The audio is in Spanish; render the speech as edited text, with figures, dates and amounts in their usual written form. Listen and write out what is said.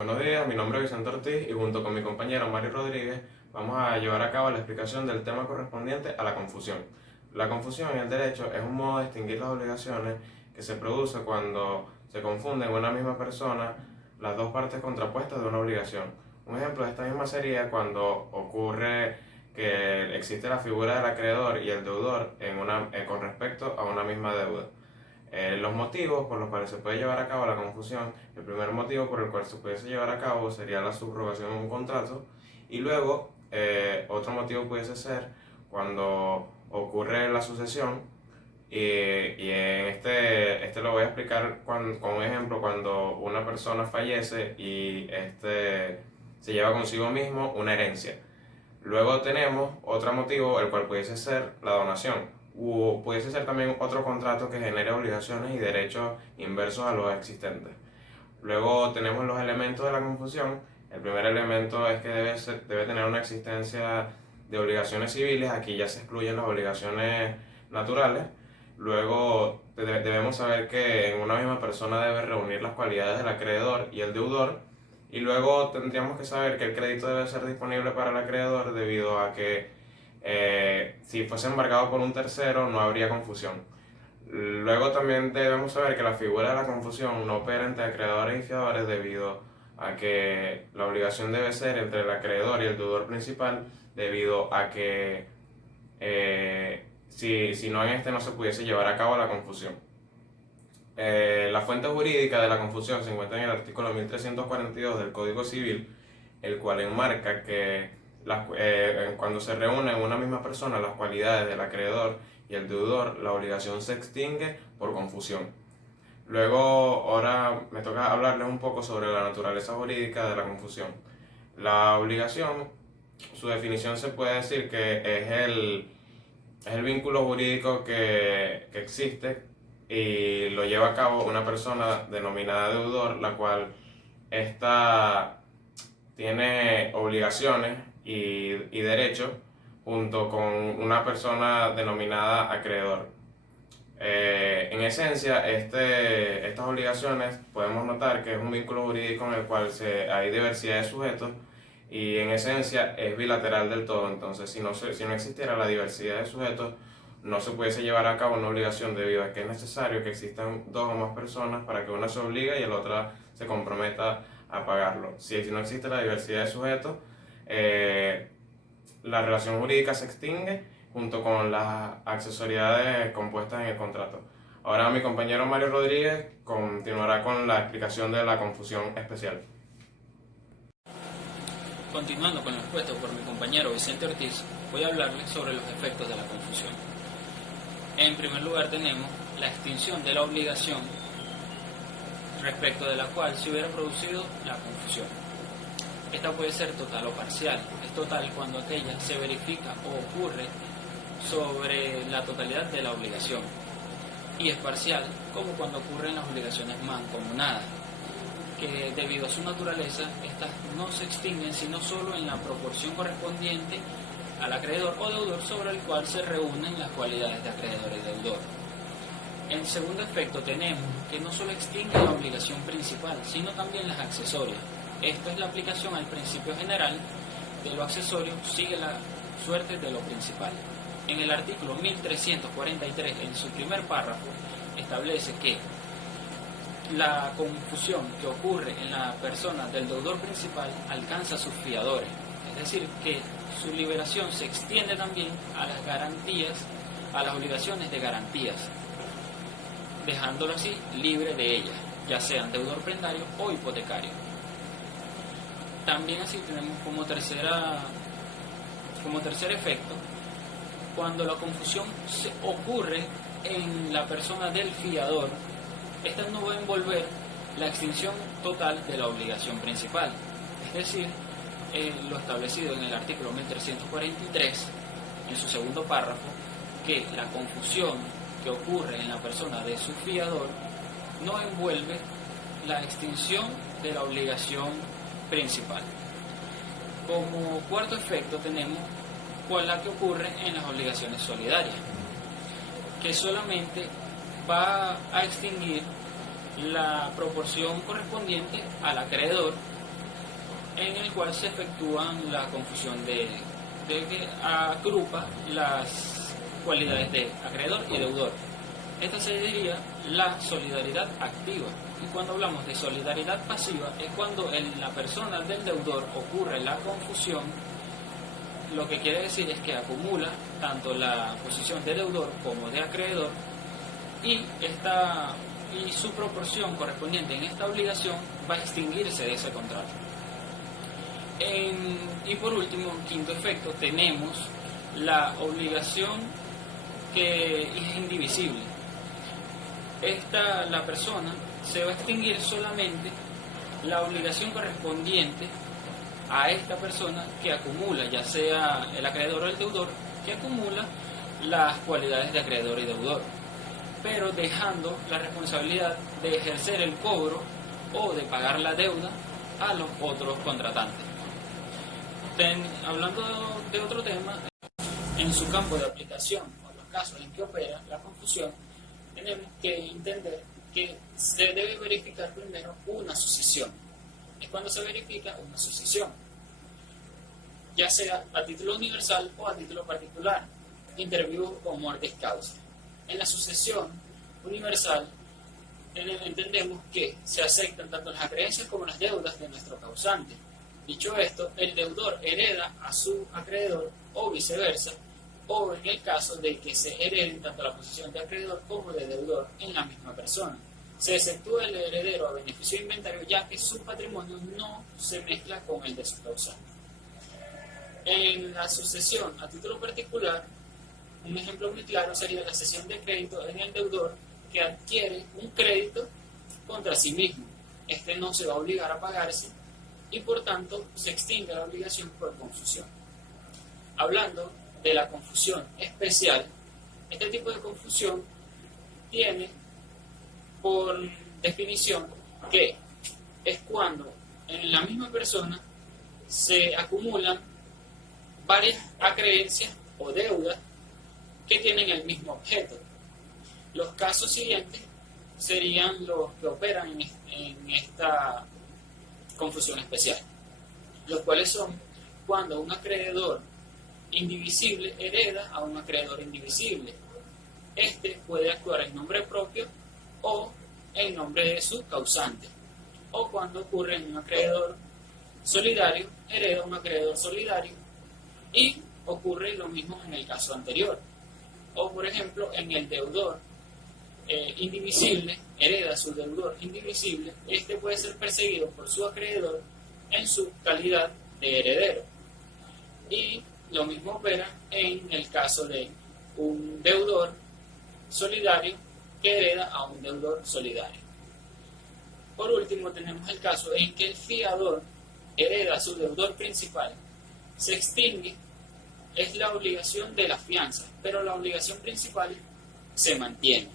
Buenos días, mi nombre es Vicente Ortiz y junto con mi compañero Mario Rodríguez vamos a llevar a cabo la explicación del tema correspondiente a la confusión. La confusión en el derecho es un modo de distinguir las obligaciones que se produce cuando se confunden en una misma persona las dos partes contrapuestas de una obligación. Un ejemplo de esta misma sería cuando ocurre que existe la figura del acreedor y el deudor con respecto a una misma deuda. Los motivos por los cuales se puede llevar a cabo la confusión: el primer motivo por el cual se pudiese llevar a cabo sería la subrogación de un contrato, y luego otro motivo pudiese ser cuando ocurre la sucesión, y en este lo voy a explicar con un ejemplo: cuando una persona fallece y se lleva consigo mismo una herencia. Luego tenemos otro motivo, el cual pudiese ser la donación, o pudiese ser también otro contrato que genere obligaciones y derechos inversos a los existentes. Luego tenemos los elementos de la confusión. El primer elemento es que debe tener una existencia de obligaciones civiles. Aquí ya se excluyen las obligaciones naturales. Luego debemos saber que en una misma persona debe reunir las cualidades del acreedor y el deudor. Y luego tendríamos que saber que el crédito debe ser disponible para el acreedor, debido a que si fuese embargado por un tercero no habría confusión. Luego también debemos saber que la figura de la confusión no opera entre acreedores y fiadores, debido a que la obligación debe ser entre el acreedor y el deudor principal, debido a que si no, en este no se pudiese llevar a cabo la confusión. La fuente jurídica de la confusión se encuentra en el artículo 1342 del Código Civil, el cual enmarca que cuando se reúnen en una misma persona las cualidades del acreedor y el deudor, la obligación se extingue por confusión. Luego, ahora me toca hablarles un poco sobre la naturaleza jurídica de la confusión. La obligación, su definición se puede decir que es el vínculo jurídico que existe y lo lleva a cabo una persona denominada deudor, la cual esta tiene obligaciones y derechos junto con una persona denominada acreedor. En esencia, estas obligaciones podemos notar que es un vínculo jurídico en el cual hay diversidad de sujetos, y en esencia es bilateral del todo. Entonces, si no existiera la diversidad de sujetos, no se pudiese llevar a cabo una obligación, debido a que es necesario que existan dos o más personas para que una se obligue y la otra se comprometa a pagarlo. Si no existe la diversidad de sujetos, la relación jurídica se extingue junto con las accesoriedades compuestas en el contrato. Ahora mi compañero Mario Rodríguez continuará con la explicación de la confusión especial. Continuando con lo expuesto por mi compañero Vicente Ortiz, voy a hablarles sobre los efectos de la confusión. En primer lugar tenemos la extinción de la obligación respecto de la cual se hubiera producido la confusión. Esta puede ser total o parcial. Es total cuando aquella se verifica o ocurre sobre la totalidad de la obligación, y es parcial como cuando ocurren las obligaciones mancomunadas, que debido a su naturaleza estas no se extinguen sino solo en la proporción correspondiente al acreedor o deudor sobre el cual se reúnen las cualidades de acreedor y deudor. En segundo efecto tenemos que no solo extingue la obligación principal, sino también las accesorias. Esto es la aplicación al principio general de lo accesorio sigue la suerte de lo principal. En el artículo 1343, en su primer párrafo, establece que la confusión que ocurre en la persona del deudor principal alcanza a sus fiadores, es decir, que su liberación se extiende también a las garantías, a las obligaciones de garantías, dejándolo así libre de ellas, ya sean deudor prendario o hipotecario. También así tenemos como tercer efecto, cuando la confusión ocurre en la persona del fiador, esta no va a envolver la extinción total de la obligación principal, es decir, lo establecido en el artículo 1343, en su segundo párrafo, que la confusión que ocurre en la persona de su fiador no envuelve la extinción de la obligación principal. Como cuarto efecto tenemos la que ocurre en las obligaciones solidarias, que solamente va a extinguir la proporción correspondiente al acreedor en el cual se efectúan la confusión de que agrupa las cualidades de acreedor y deudor. Esta se diría la solidaridad activa. Y cuando hablamos de solidaridad pasiva es cuando en la persona del deudor ocurre la confusión. Lo que quiere decir es que acumula tanto la posición de deudor como de acreedor y su proporción correspondiente en esta obligación va a extinguirse de ese contrato. Y por último, en quinto efecto, tenemos la obligación que es indivisible. La persona se va a extinguir solamente la obligación correspondiente a esta persona que acumula, ya sea el acreedor o el deudor, que acumula las cualidades de acreedor y deudor, pero dejando la responsabilidad de ejercer el cobro o de pagar la deuda a los otros contratantes. Hablando de otro tema, en su campo de aplicación o los casos en que opera la confusión, tenemos que entender que se debe verificar primero una sucesión. Es cuando se verifica una sucesión, ya sea a título universal o a título particular, interview o mortis causa. En la sucesión universal entendemos que se aceptan tanto las acreencias como las deudas de nuestro causante. Dicho esto, el deudor hereda a su acreedor o viceversa, o en el caso de que se hereden tanto la posición de acreedor como de deudor en la misma persona. Se exceptúa el heredero a beneficio de inventario, ya que su patrimonio no se mezcla con el de su causante. En la sucesión a título particular, un ejemplo muy claro sería la cesión de crédito en el deudor que adquiere un crédito contra sí mismo. Este no se va a obligar a pagarse y por tanto se extingue la obligación por confusión. Hablando de la confusión especial, este tipo de confusión tiene por definición que es cuando en la misma persona se acumulan varias acreencias o deudas que tienen el mismo objeto. Los casos siguientes serían los que operan en esta confusión especial, los cuales son cuando un acreedor indivisible hereda a un acreedor indivisible. Este puede actuar en nombre propio o en nombre de su causante, o cuando ocurre en un acreedor solidario, hereda a un acreedor solidario y ocurre lo mismo en el caso anterior. O por ejemplo, en el deudor indivisible, hereda a su deudor indivisible, este puede ser perseguido por su acreedor en su calidad de heredero. Y lo mismo opera en el caso de un deudor solidario que hereda a un deudor solidario. Por último, tenemos el caso en que el fiador hereda a su deudor principal. Se extingue es la obligación de la fianza, pero la obligación principal se mantiene.